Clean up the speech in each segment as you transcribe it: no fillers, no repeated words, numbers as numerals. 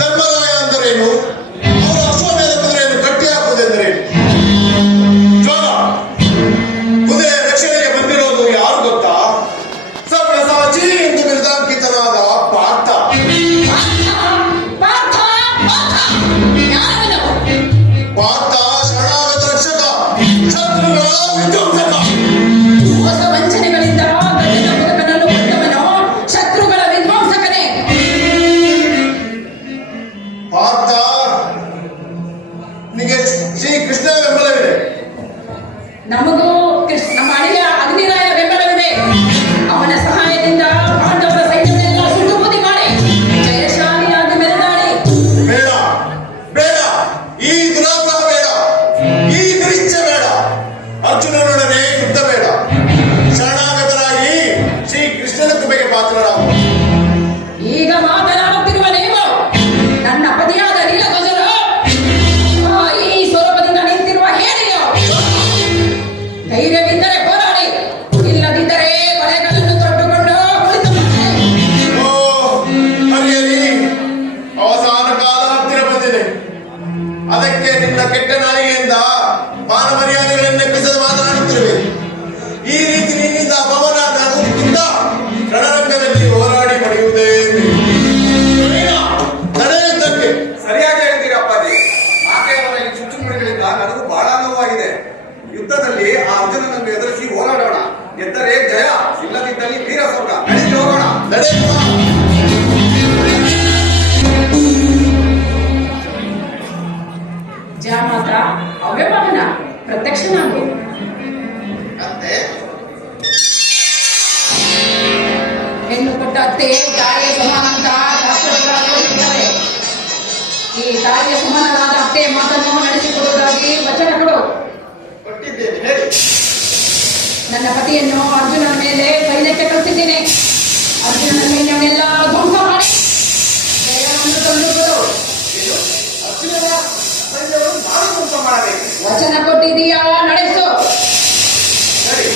ಧರ್ಮರಾಯ ಅಂದರೇನು? ಅವರ ಅಶ್ವಮೇಧ ಕುದುರೆಯನ್ನು ಕಟ್ಟಿ ಹಾಕುವುದೆಂದರೇನು? ಜ್ವಾಲ, ಕುದುರೆ ರಕ್ಷಣೆಗೆ ಬಂದಿರೋದು ಯಾರು ಗೊತ್ತಾ? ಸವ್ಯಸಾಚಿ ಎಂದು ಬಿರುದಾಂಕಿತನಾದ ಪಾರ್ಥ. ಪಾರ್ಥ ಶರಣಾಗತ ರಕ್ಷಕ, ಶತ್ರುಗಳ ವಿಧ್ವಂಸಕ. ವಂಚನೆಗಳಿಂದ ಶತ್ರುಗಳ ವಿಧ್ವಂಸಕನೇ. ಪಾರ್ಥ, ನಿಮಗೆ ಶ್ರೀ ಕೃಷ್ಣ ಬೆಂಬಲವಿದೆ. ನಮಗೂ ನಮ್ಮ ಅಳಿಯ ಅಗ್ನಿರಾಯ ಬೆಂಬಲವಿದೆ. ಅವನ ಸಹಾಯದಿಂದ ಪಾಂಡವರ ಸೈನ್ಯವನ್ನೆಲ್ಲ ಸುಟ್ಟು ಬೂದಿ ಮಾಡಿ ಜಯಶಾಲಿಯಾಗಿ ಮೆರೆದಾಡಿ. ಬೇಡ ಬೇಡ, ಈ ದುರಾಗ್ರಹ ಬೇಡ, ಈ ನಿರೀಕ್ಷೆ ಬೇಡ. ಅರ್ಜುನನೊಡನೆ ಯುದ್ಧ ಬೇಡ. ಶರಣಾಗತರಾಗಿ ಶ್ರೀ ಕೃಷ್ಣನ ಕೃಪೆಗೆ ಪಾತ್ರರಾಗುವ. ಈಗ ಮಾತನಾಡುತ್ತಿರುವ ನೀವು ನನ್ನ ಪತಿಯಾದ ನೀಲಧ್ವಜರು, ಈ ಸ್ವರೂಪದಿಂದ ನಿಂತಿರುವ ಹೇರಿಯೋ. ಧೈರ್ಯವಿದ್ದರೆ ಹೋರಾಡಿ, ಇಲ್ಲದಿದ್ದರೆ ಕೊಲೆಗಳನ್ನು ತೊಟ್ಟುಕೊಂಡು ಕುಳಿತುಕೊಳ್ಳಿ. ಓ ಹರಿಯರಿ, ಅವಸಾನ ಕಾಲ ಹತ್ತಿರ ಬಂದಿದೆ. ಅದಕ್ಕೆ ನಿನ್ನ ಕೆಟ್ಟ ನಾಲಿಗೆಯಿಂದ ಮಾನ ಮರ್ಯಾದೆಗಳನ್ನು ಎಬ್ಬಿಸಲು ಮಾತನಾಡುತ್ತಿರುವೆ. ಈ ರೀತಿ ನಿನ್ನಿಂದ ಅಪಮಾನ ಆಗುವುದಕ್ಕಿಂತ ರಣರಂಗದಲ್ಲಿ ಹೋರಾಡಿ ಪಡೆಯುವುದೇ ನಡೆಯುತ್ತಕ್ಕೆ. ಸರಿಯಾಗಿ ಹೇಳ್ತೀರಿ ಅಪ್ಪಾಜಿ. ಮಾತೆಯವರ ಈ ಚುಚ್ಚುಮುಡಿಗಳಿಂದ ನನಗೂ ಬಹಳ ನೋವಾಗಿದೆ. ಯುದ್ಧದಲ್ಲಿ ಆ ಅರ್ಜುನನನ್ನು ಎದುರಿಸಿ ಹೋರಾಡೋಣ. ಗೆದ್ದರೆ ಜಯ, ಇಲ್ಲದಿದ್ದಲ್ಲಿ ವೀರ ಸ್ವರ್ಗ. ನಡೆಸಿ ಹೋಗೋಣ. ನಡೆಯುವ ಜಾಮಾತ ಅವ್ಯಮಾನ ಪ್ರತ್ಯಕ್ಷನಾಗು. ಅತ್ತೆ, ಹೆಣ್ಣು ಕೊಟ್ಟ ಅತ್ತೆ ತಾಯಿಯ ಸಮಾನ ಅಂತ ಶಾಸ್ತ್ರಗಳು ಹೇಳಿದ್ದಾರೆ. ಈ ತಾಯಿಯ ಸಮಾನರಾದ ಅತ್ತೆ ಮಾತನ್ನು ನಡೆಸಿಕೊಡುವುದಾಗಿ ವಚನ ಕೊಡು. ಕೊಟ್ಟಿದ್ದೇನೆ, ಹೇಳಿ. ನನ್ನ ಪತಿಯನ್ನು ಅರ್ಜುನನ ಮೇಲೆ ಸೈನ್ಯಕ್ಕೆ ಕಳಿಸಿದ್ದೇನೆ. ಅರ್ಜುನನ ಸೈನ್ಯವನ್ನೆಲ್ಲ ಧ್ವಂಸ ಮಾಡಿ ಜಯವನ್ನು ತಂದುಕೊಡು. ಇದು ಅರ್ಜುನನ ಸೈನ್ಯವನ್ನು ನಾನು ಧ್ವಂಸ ಮಾಡಬೇಕು. ವಚನ ಕೊಟ್ಟಿದೀಯಾ, ನಡೆಸು. ಸರಿ.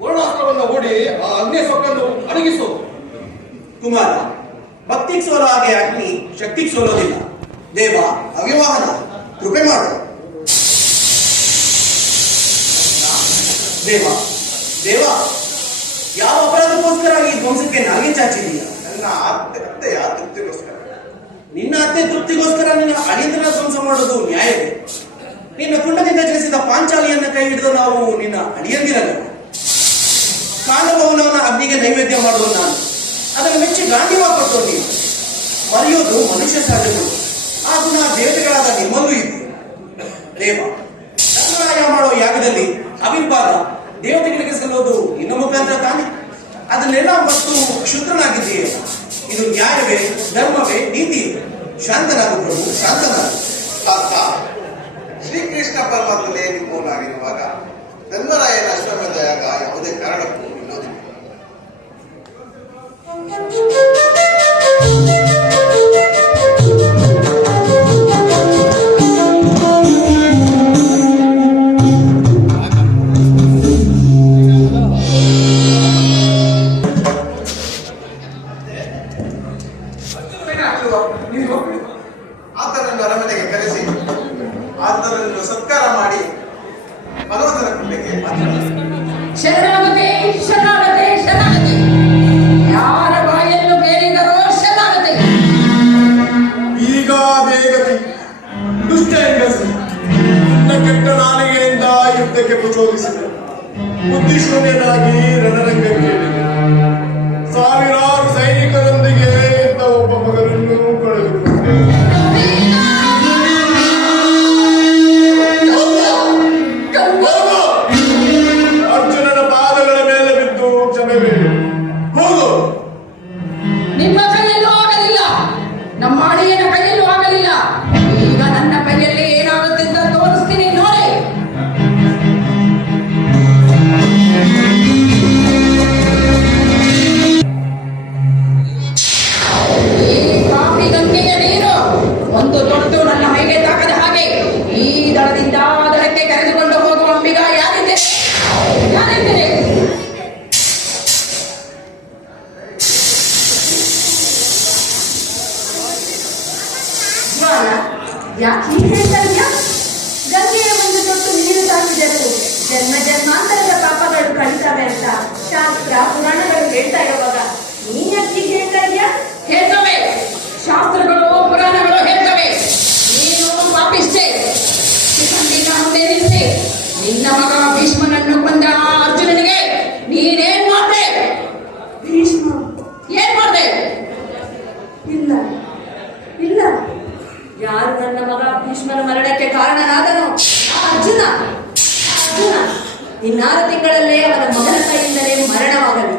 ವರ್ಣಾಸ್ತ್ರವನ್ನು ಹೂಡಿ ಆ ಅಗ್ನಿ ಸೊಕ್ಕನ್ನು ಅಡಗಿಸು. ಕುಮಾರ, ಭಕ್ತಿಗೆ ಸೋಲೋ ಹಾಗೆ ಅಗ್ನಿ ಶಕ್ತಿಗೆ ಸೋಲೋದಿಲ್ಲ. ದೇವ ಅವಿವಾಹನ, ಕೃಪೆ ಮಾಡು. ದೇವ ದೇವ, ಯಾವ ಅಪರಾಧಕ್ಕೋಸ್ಕರ ಈ ಧ್ವಂಸಕ್ಕೆ ನಾಗೆ ಚಾಚಿದೀಯ? ನನ್ನ ಅತ್ತೆಯ ತೃಪ್ತಿಗೋಸ್ಕರ. ನಿನ್ನ ಅತ್ತೆ ತೃಪ್ತಿಗೋಸ್ಕರ ನಿನ್ನ ಅಳಿಯಂತನ ಧ್ವಂಸ ಮಾಡೋದು ನ್ಯಾಯವೇ? ನಿನ್ನ ಕುಂಡದಿಂದ ಜನಿಸಿದ ಪಾಂಚಾಲಿಯನ್ನ ಕೈ ಹಿಡಿದು ನಾವು ನಿನ್ನ ಅಳಿಯಂದಿರಲ್ಲ. ಕಾಲಭವನವನ್ನ ಅಗ್ನಿಗೆ ನೈವೇದ್ಯ ಮಾಡುವ ನಾನು, ಅದನ್ನು ಮೆಚ್ಚಿ ಗಾಂಧಿವಾ ಕೊಟ್ಟು ನೀವು ಮರೆಯೋದು ಮನುಷ್ಯ ಸಹಜಗಳು. ಆ ಗುಣ ದೇವತೆಗಳಾದ ನಿಮ್ಮಲ್ಲೂ ಇದೆ. ದೇವ, ಧರ್ಮರಾಯ ಮಾಡೋ ಯಾಗದಲ್ಲಿ ಅವಿರ್ಭಾಗ ದೇವತೆಗಳಿಗೆ ಸಲ್ಲೋದು ನಿನ್ನ ಮುಖಾಂತರ ತಾನೆ. ಅದನ್ನೆಲ್ಲ ಮತ್ತು ಕ್ಷುದ್ರನಾಗಿದ್ದೀಯ. ಇದು ನ್ಯಾಯವೇ, ಧರ್ಮವೇ, ನೀತಿಯೇ? ಶಾಂತನಾಗು ಪ್ರಭು, ಶಾಂತನಾಗು. ಪಾರ್ಥ, ಶ್ರೀಕೃಷ್ಣ ಪರಮಾತ್ಮನೇ ನಿಮ್ಮವನಾಗಿರುವಾಗ ಧರ್ಮರಾಯನ ಅಶ್ವಮೇಧ ಯಾಗ ಯಾವುದೇ ಕಾರಣಕ್ಕೂ ನಿಲ್ಲೋದಿಲ್ಲ. ಆತನನ್ನು ಅರಮನೆಗೆ ಕರೆಸಿ ಆತನನ್ನು ಸತ್ಕಾರ ಮಾಡಿ ಮನೋದರ ಕುಂಡಕ್ಕೆ ಶರಣಾಗತೆ ಶರಣಾಗತೆ ಶರಣಾಗತೆ. ಯಾರ ಬಾಯನ್ನು ಕೇಳಿದರೋ ಶರಣಾಗತೆ. ಈಗ ಬೇಗತಿ ದುಷ್ಟ ಹೆಂಗಸು ನಿನ್ನ ಕೆಟ್ಟ ನಾಲಿಗೆಯಿಂದ ಯುದ್ಧಕ್ಕೆ ಪ್ರಚೋದಿಸಿದೆ. ಬುದ್ಧಿಶೂನ್ಯನಾಗಿ ರಣರಂಗಕ್ಕೆ ಇಳಿದೆ. ಸಾವಿರಾರು ಸೈನಿಕರೊಂದಿಗೆ ಇದ್ದ ಒಬ್ಬ ಮಗನನ್ನು ಕಳೆದುಕೊಂಡೆ. ಅರ್ಜುನನ ಪಾದಗಳ ಮೇಲೆ ಬಿದ್ದು ಕ್ಷಮೆ ಬೇಡು. ಹೋಗು. ನಿಮ್ಮ ಕೈಯಲ್ಲೂ ಆಗಲಿಲ್ಲ, ನಮ್ಮ ಅಳಿಯನ ಕೈಯಲ್ಲೂ ಆಗಲಿಲ್ಲ. ಈಗ ನನ್ನ ಕೈಯಲ್ಲಿ ಏನಾಗುತ್ತೆ ಅಂತ ತೋರಿಸ್ತೀನಿ ನೋಡಿ. ಈ ಕಾಫಿ ಗಂಗೆಯ ನೀರು ಒಂದು ತೊಟ್ಟು ನನ್ನ ಮೈಗೆ ತಾಕದ ಹಾಗೆ ಈ ದಳದಿಂದ ಆ ದಳಕ್ಕೆ ಕರೆದುಕೊಂಡು ಹೋಗುವ ಅಂಬಿಗ ಯಾರಿದ್ದೆ ಯಾರಿದ್ದರೆ? ಯಾಕೆ ಹೀಗೆ ಹೇಳ್ತಾ ಇದೆಯಾ? ಗಂಗೆಯ ಒಂದು ತೊಟ್ಟು ನೀರು ತಾಕಿದರು ಜನ್ಮ ಜನ್ಮಾಂತರದ ಪಾಪಗಳು ಕಳಿತವೆ ಅಂತ ಶಾಸ್ತ್ರ ಪುರಾಣಗಳು ಹೇಳ್ತಾ ಇರುವಾಗ ನೀನ್ ಯಾಕೆ ಹೀಗೆ ಹೇಳ್ತಾ ಇದೆಯಾ? ಹೇಳ್ತವೆ, ಶಾಸ್ತ್ರಗಳು ಪುರಾಣಗಳು ಹೇಳ್ತವೆ. ನೀನು ಪಾಪಿಷ್ಟೆ. ಶಿಖಂಡಿನ ಮುಂದೆ ನಿಲ್ಲಿಸಿ ನಿನ್ನ ಮಗ ಭೀಷ್ಮನನ್ನು ಕೊಂದ ಆ ಅರ್ಜುನನಿಗೆ ನೀನೇನ್ ಮಾಡ್ದೆ? ಭೀಷ್ಮ ಏನ್ ಮಾಡ್ದೆ? ಇಲ್ಲ ಇಲ್ಲ, ಯಾರು ನನ್ನ ಮಗ ಭೀಷ್ಮನ ಮರಣಕ್ಕೆ ಕಾರಣನಾದನು? ಆ ಅರ್ಜುನ. ಇನ್ನಾರು ತಿಂಗಳಲ್ಲೇ ಅವನ ಮಗನ ಕೈಯಿಂದಲೇ ಮರಣವಾಗಲಿ.